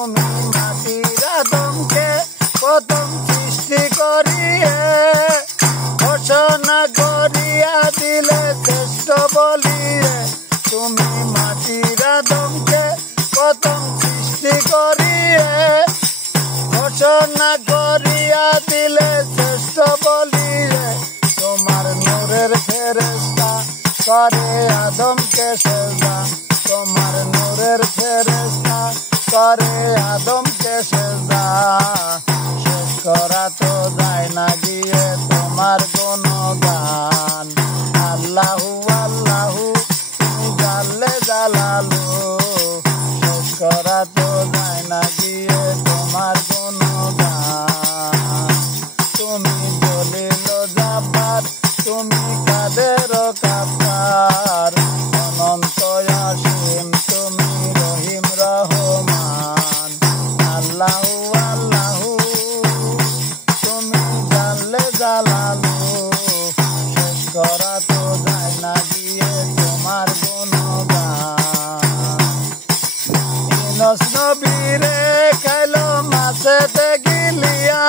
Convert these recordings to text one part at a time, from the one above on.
তুমি মাটির আদমকে প্রথম সৃষ্টি করিয়ে ঘোষণা করিয়া দিলে শ্রেষ্ঠ বলিয়ে। তুমি মাটির আদমকে প্রথম সৃষ্টি করিয়ে ঘোষণা করিয়া দিলে শ্রেষ্ঠ বলিয়ে। তোমার নূরের ফেরেশতা করে আদমকে সেজদা, তোমার নূরের ফেরেশতা করে আদমকে সেজদা। শেষ করা তো যায় না গিয়ে তোমার গুণগান। আল্লাহু আল্লাহু তুমি জাল্লে জালালু, শেষ করা তো যায় না গিয়ে তোমার গুণগান। তুমি জলিল জাব্বার, তুমি কাদের কাফার, অনন্ত অসীম তুমি রহিম রহমান। আল্লাহু আল্লাহু তুমি জাল্লে জালালু, শেষ করা তো যায় না গিয়ে তোমার গুণগান। ইউনূস নবীরে খাইলো মাছেতে গিলিয়া,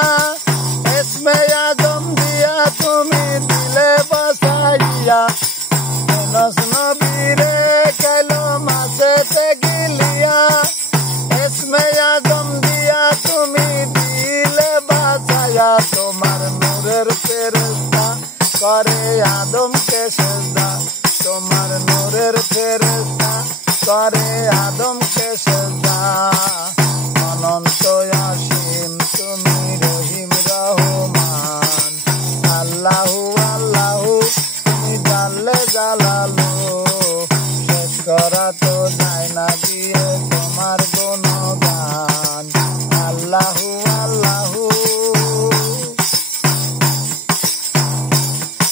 ইসমে আজম দিয়া তুমি দিলে বাসাইয়া। ইউনূস নবীরে খাইলো মাছেতে গিলিয়া, ইসমে আজম দিয়া তুমি দিলে বাসাইয়া। তোমার নূরের ফেরেশতা করে আদমকে সেজদা, তোমার নূরের ফেরেশতা করে আদমকে সেজদা। অনন্ত অসীম তুমি রহিম রহমান। আল্লাহু আল্লাহু তুমি জাল্লে জালালু, শেষ করা তো যায় না দিয়ে তোমার গুণগান। আল্লাহু আল্লাহু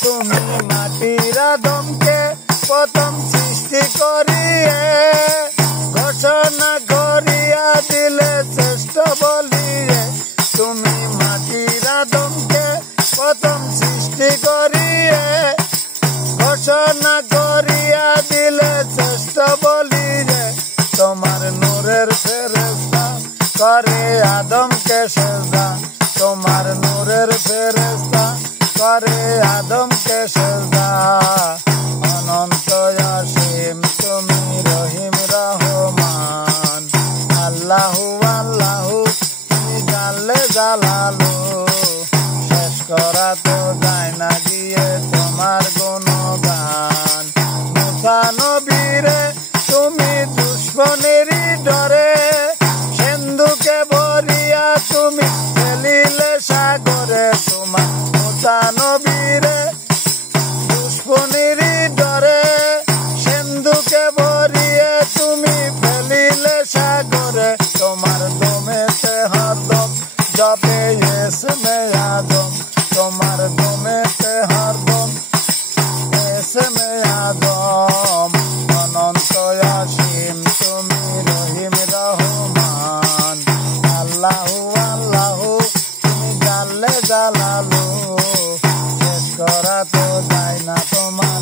তুমি মাটির আদমকে প্রথম সৃষ্টি করিয়ে ঘোষণা করিয়া দিলে শ্রেষ্ঠ বলিয়ে। তুমি মাটির আদমকে প্রথম সৃষ্টি করিয়ে ঘোষণা করিয়া দিলে শ্রেষ্ঠ বলিয়ে। তোমার নূরের ফেরেশতা করে আদমকে সেজদা, তোমার নূরের ফেরেশতা করে আদমকে সেজদা। অনন্ত অসীম তুমি রহিম রহমান। আল্লাহু আল্লাহু তুমি জাল্লে জালালু, শেষ করা তো যায় না গিয়ে তোমার গুণগান। মুসা নবীরে তুমি দুশ্মনেরই ডরে সিন্ধুকে ভরিয়া তুমি ফেলিলে সাগরে। তোমার মুসা নবীরে দুশ্মনেরই ডরে সিন্ধুকে ভরিয়ে তুমি ফেলিলে সাগরে। তোমার দমেতে হরদম জপে ইসমে আজম, তোমার দমেতে হরদম ইসমে আজম। অনন্ত অসীম তুমি রহিম রহমান। আল্লাহু আল্লাহু তুমি জাল্লে জালালু, শেষ করা তো যায় না তোমার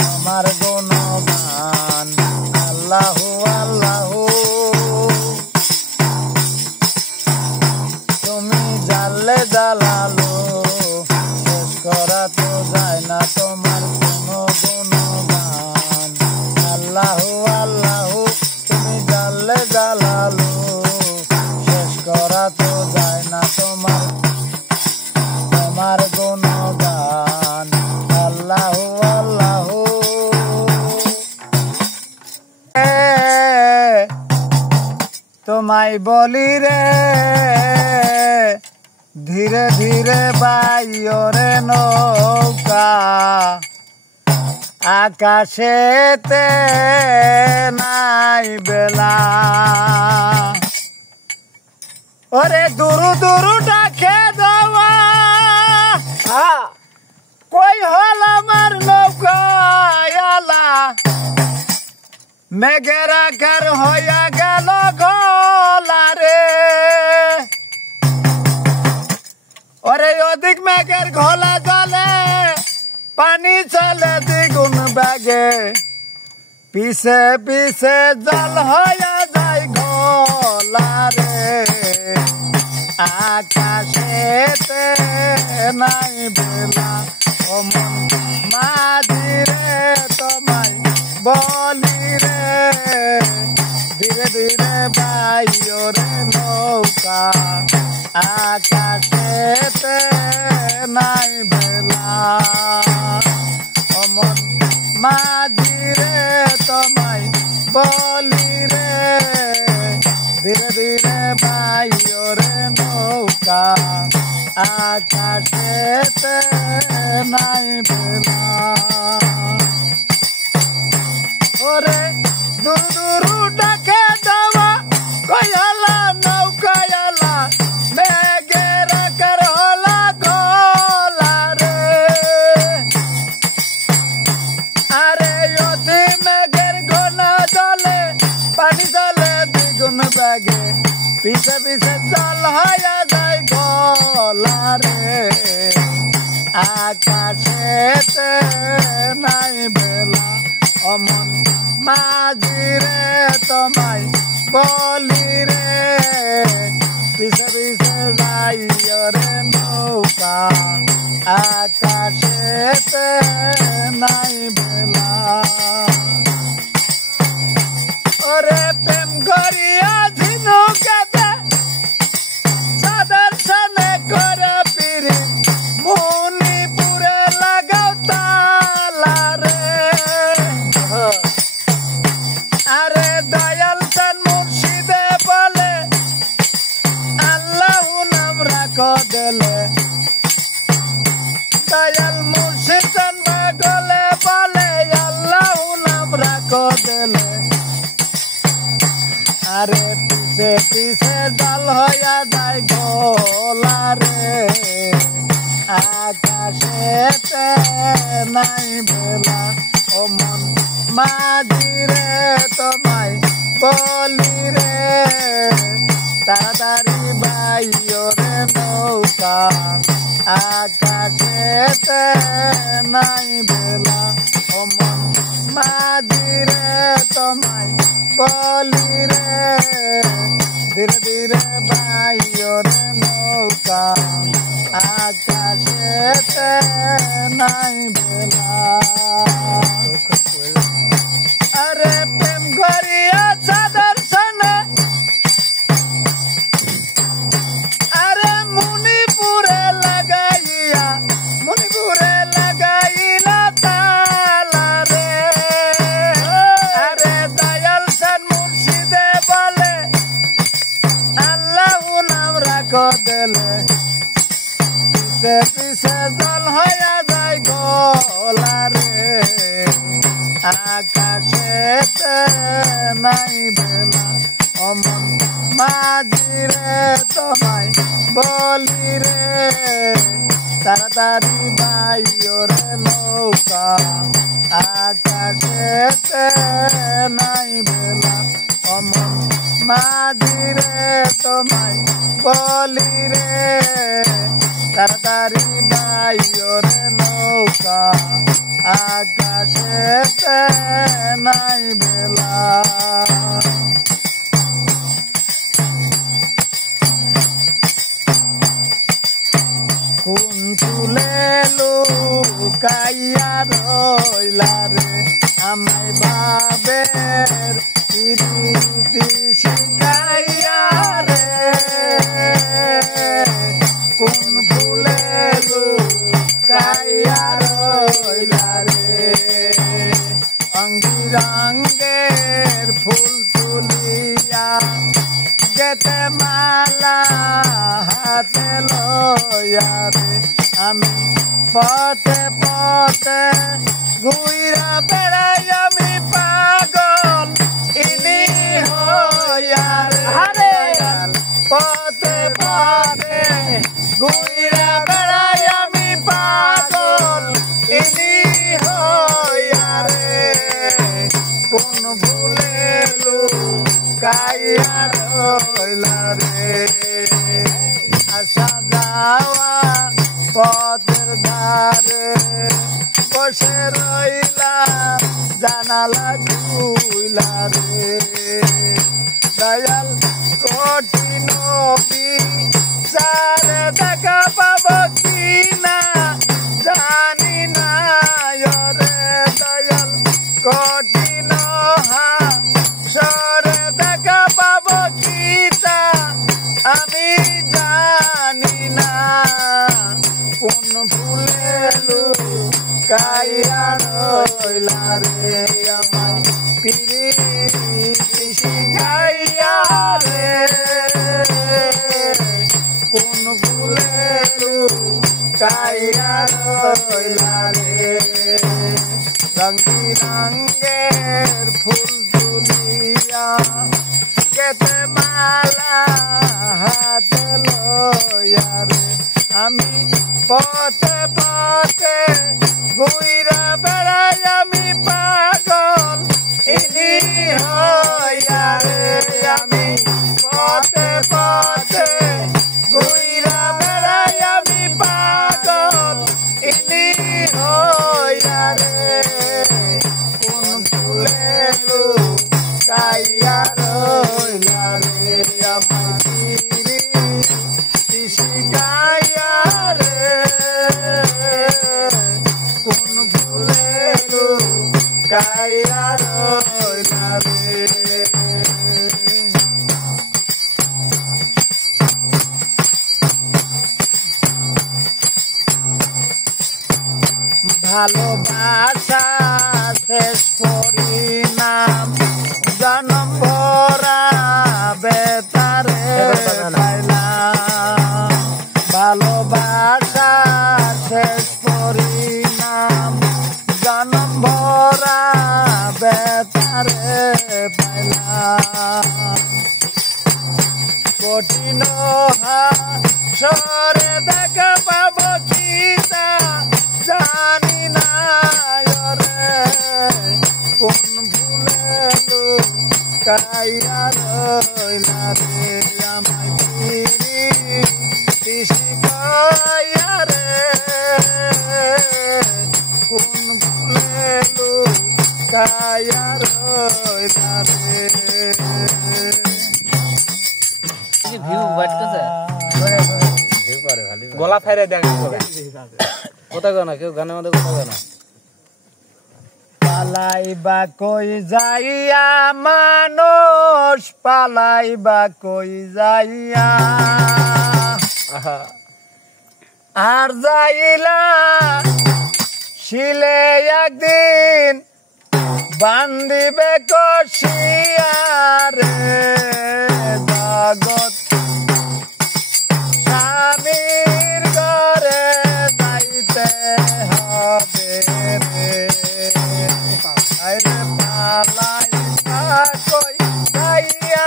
তোমার গুণগান। আল্লাহু আল্লাহু তুমি জাল্লে জালালু, শেষ করা তো যায় না তোমার কোনো গুণগান। আল্লাহু আল্লাহু তুমি জাল্লে জালালু, শেষ করা তো যায় না তোমার তোমার গুণগান। আল্লাহু আল্লাহু তোমায় বলি রে ধীরে ধীরে বাইও রে নৌকা, আকাশেতে নাই বেলা। ওরে দুরু দুরু ডাকে দেওয়া কই হল আমার নৌকা আলা, মেঘের আকার হইয়া গেল গলা রে। ওরে অধিক মেঘের ঘোলা জলে পানি চলে দ্বিগুণ বেগে, পিছে পিছে জল হইয়া যায় ঘর। বেলা ও মন মাঝি রে তোমায় বলি রে ধীরে ধীরে বাইও রে নৌকা আকাশেতে নাই বেলা ও মন মাঝি রে তোমায় বলি রে ধীরে ধীরে বাইও রে নৌকা আকাশেতে নাই বেলা ওরে দূর দূর ডাকে দেওয়া কয়ালা নৌকায়ালা মেঘের আকার হলা গলা রে আরে অতি মেঘের ঘনা জলে পানি জলে দ্বিগুণ বেগে পিছে পিছে জল হয়ে যায় গলা রে আকাশেতে নাই বেলা অমন মাঝি রে তোমায় বলি রে পিছে পিছে যাইও রে নৌকা আকাশেতে নাই বেলা ওরে প্রেম করিয়া ঝিনুকেতে সাদের সানে করে পিরি মণিপুরে লাগাও তালা রে আরে দয়াল চান মুর্শিদে বলে আল্লাহ নাম রাখো দিলে দয়াল মুর্শিদ চান গলে বলে আল্লাহ নাম রাখো দিলে আরে পিছে পিছে জল হইয়া যায় গোলা রে আকাশেতে নাই বেলা ও মন মাঝি রে তোমায় বলি রে তাড়াতাড়ি বাইও রে নৌকা আকাশেতে নাই বেলা ও মন মাঝি রে তোমায় বলি রে ধীরে ধীরে বাইও রে নৌকা আকাশেতে নাই বেলা আরে প্রেম করিয়া চাঁদের সনে আরে মণিপুরে লাগাইলা তালা রে আরে দয়াল চান মুর্শিদে বলে আল্লাহ নাম রাখো দিলে পিছে পিছে জল হইয়া যায় গলা রে আকাশেতে নাই বেলা অমন মাঝি রে তোমায় বলি রে তাড়াতাড়ি বাইও রে নৌকা আকাশেতে নাই বেলা অমন মাঝি রে তোমায় বলি রে তাড়াতাড়ি বাইও রে নৌকা আকাশেতে নাই বেলা কোন চুলে লুকাইয়া রইলা রে আমায় ভাবের প্রীতি শিখাইয়া রে কোন ফুলে লুকাইয়া রইলা রে অঙ্গিরঙ্গের ফুল তুলিয়া গেতে মালা হাতে লইয়া রে আমি পথে পথে ঘুইরা বেড়াই আমি পাগল ইনি হইয়া রে পথে পথে ঘুইরা বেড়াই আমি পাগল ইনি হইয়া রে কোন ভুলে লুকাইয়া রইলা রে আসা যাওয়া পথের ধারে বসে রইলাম জানালা খুইলা রে দয়াল কঠিন চারে দেখা পাব কিনা রইলা রে আমায় পিরিতি শিখাইয়া রে কোন ফুলে লুকাইয়া রইলা রে রঙি রঙের ফুল তুলিয়া কেতে মালা হাতে লইয়া রে আমি পথে পথে ঘুইরা বেড়াই আমি পাগল ইনি হইয়া রে আমি পথে পথে ঘুইরা বেড়াই আমি পাগল ইনি হইয়া রে কোন ফুলে লুকাইয়া রইলা রে আমার পিরিতি শিখাইয়া রে কোন ফুলে লুকাইয়া রইলা রে ভালোবাসা শেষ পরিণাম জনম ভরা বেতারে পাইলাম ভালোবাসা শেষ পরিণাম জনম ভরা বেতারে পাইলাম কঠিন হাসরে দেখা পাবো চিতা জানি না রে কোন ভুলে লুকাইয়া রইলা রে আমায় পিরিতি শিখাইয়া রে কোন ভুলে লুকাইয়া রইলা রে গলা ফাইরে দেখ কথা কয় না কেউ গানের মধ্যে কথা কয় না পালাইবা কই যাইয়া মানুষ পালাইবা কই যাইয়া আর যাইলা শিলে একদিন বান্দিবে কষিয়া রে জগৎ স্বামীর ঘরে যাইতে হবে রে আরে পালাইবা কই যাইয়া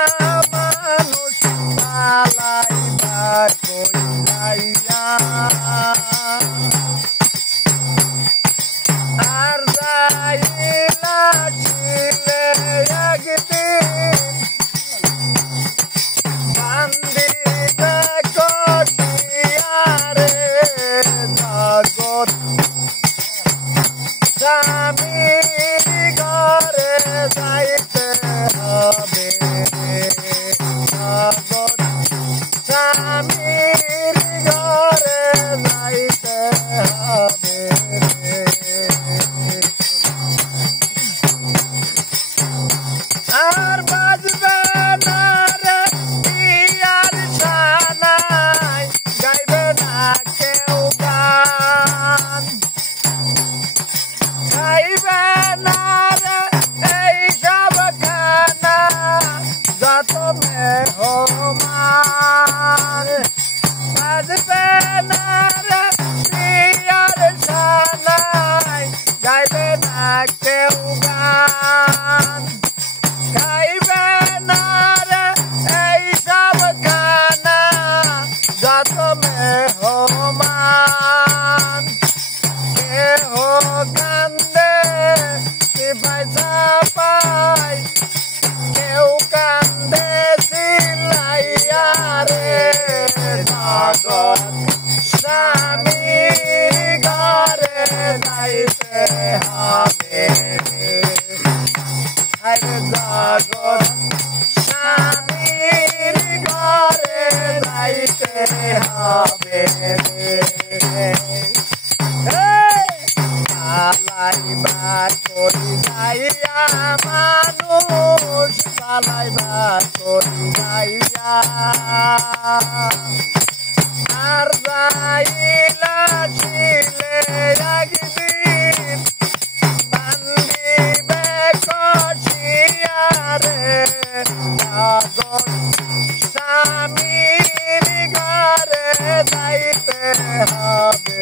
মানুষ পালাইবা কই যাইয়া আর যাইলা ছিলে একদিন বান্দিবে কষিয়া রে জগৎ স্বামীর ঘরে যাইতে হবে জগৎ স্বামীর ঘরে যাইতে হবে আর বাজবে না রে ইয়ার সানাই গাইবে না কেউ গান খাইবে না রে এই সব খানা যত মেহমান বাজবে না রে ইয়ার সানাই গাইবে না কেউ গান খাইবে না রে এই সব খানা যত মেহমান কেহ কান্দে কি পয়সা পাই কেউ কান্দে সিলাইয়া রে জগৎ স্বামীর ঘরে যাইতে হবে রে আরে জগৎ স্বামীর ঘরে যাইতে হবে রে পালাইবা করি যাইয়া মানুষ পালাইবা করি যাইয়া আর যাইলা ছিলে একদিন যাইবে কষিয়ারে পাগল স্বামীর ঘরে যাইতে হবে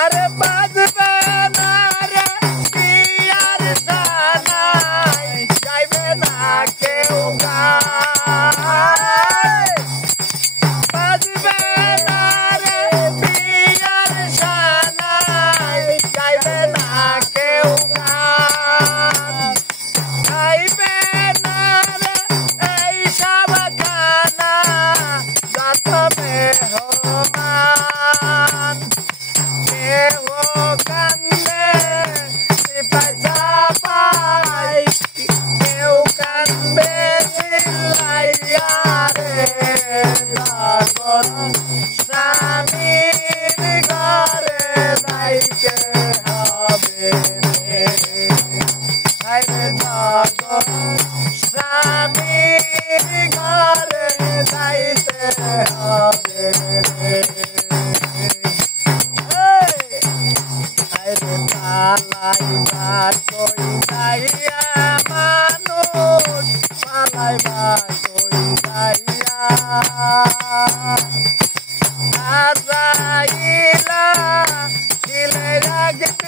আরে বাজবে না রে পিয়ার সানাই যাইবে না কেউ গায় বাজবে না রে পিয়ার সানাই যাইবে না কেউ গান খাইবে না রে এই সব খানা যত মেহমান কেউ কান্দে পয়সা পাই কেউ কান্দে চিল্লাইয়া রে পাগল স্বামীর ঘরে যাইতে হবে রে আরে পাগল স্বামীর ঘরে যাইতে হবে রে আরে পালাইবার কই যাইয়া মানুষ পালাইবার কই যাইয়া আজাইলা ছিলে রাখতে